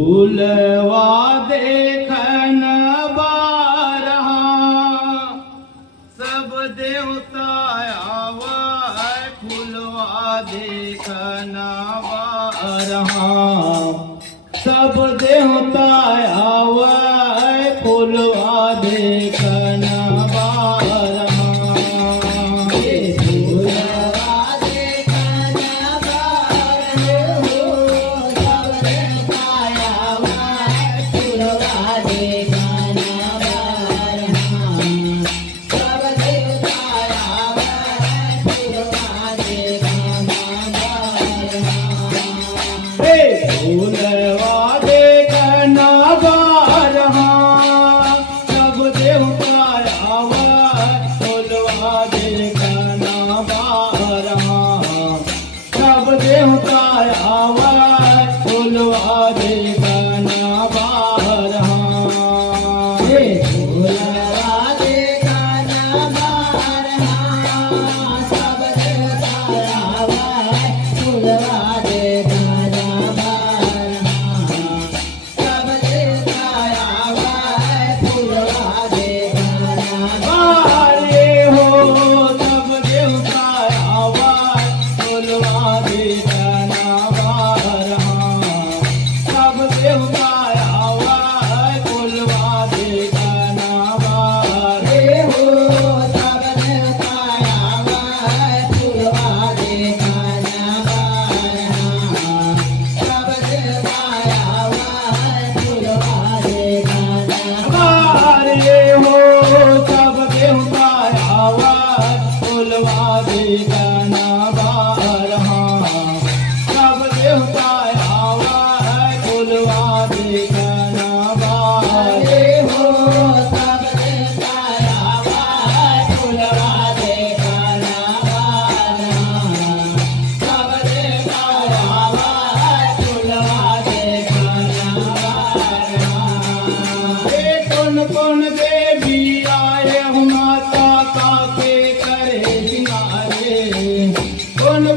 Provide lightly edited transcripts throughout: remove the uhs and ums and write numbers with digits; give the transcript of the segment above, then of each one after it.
फूलवा देखन बारहा सब देवता आवा फूलवा देखन बारहा सब देवता आवा फूलवा देखन बारहा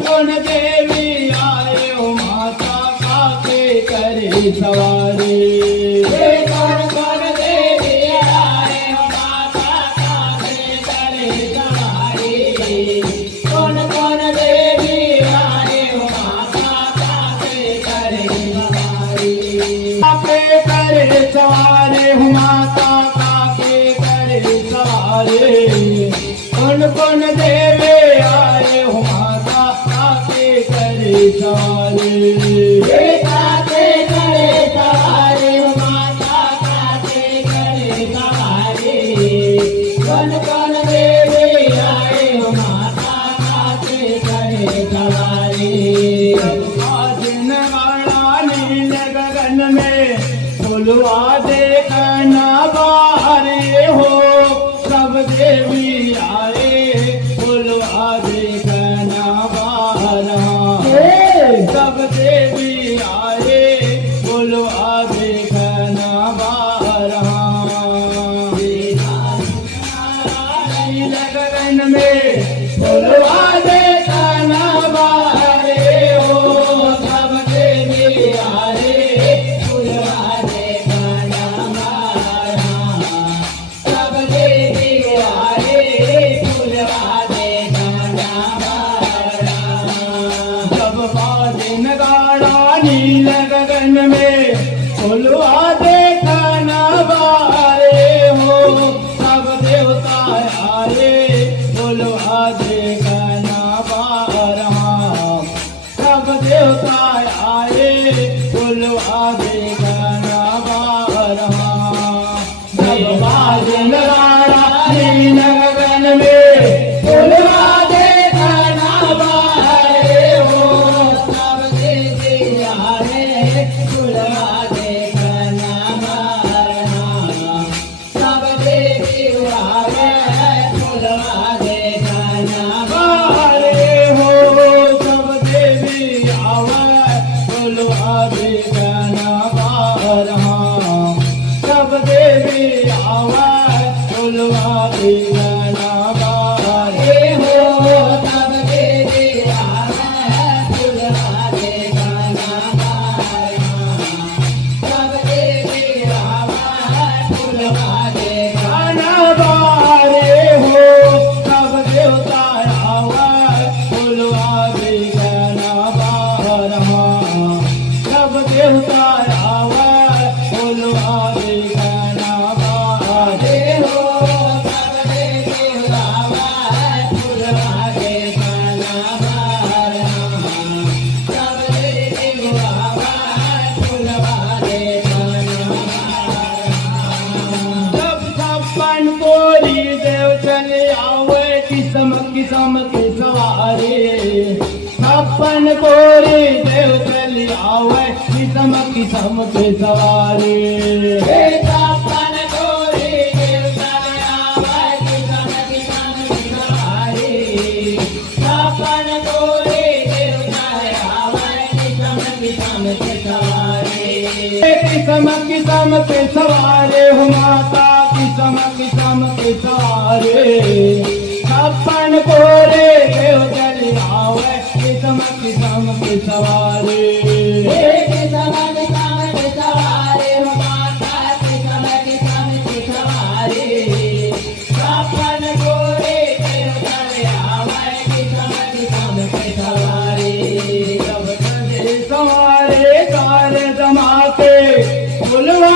कौन देवे आए हो माता काके करे सवारे काके करे सवारे हो माता काके करे सवारे कौन देवे आए हो माता काके करे सवारे दिन वाला नील गगन में फुलवा देखना बारे हो सब देवी सब देवी आए बोलवा देखना बारहा लगन में बोलवा देखना बारे हो सब देवी आए बोलवा देखना बारहा सब देवी आए बोलवा देखना बारहा नील गगन में फुलवा देखना बारे हो सब देवता आए फुलवा देखना बारहा सब देवता आए फुलवा देखना बारहा जब बाजन राणा नील गगन में फुलवा बोलवा देखना किस्म किस्म के सवारे छप्पन कोरे देवतारे आवे किस्म किस्म के सवारे छप्पन कोरे देवतारे आवे किस्म किस्म के सवारे किस्म किस्म के सवारे हो माता किस्म किस्म के सवारे छप्पन कोरे देव चले आवे किस्म किस्म के सवारे किस्म किस्म के सवारे हो माता किस्म किस्म के सवारे छप्पन कोरे देव चले आवे किस्म किस्म के सवारे सब सवारे काले जमाते बुलवा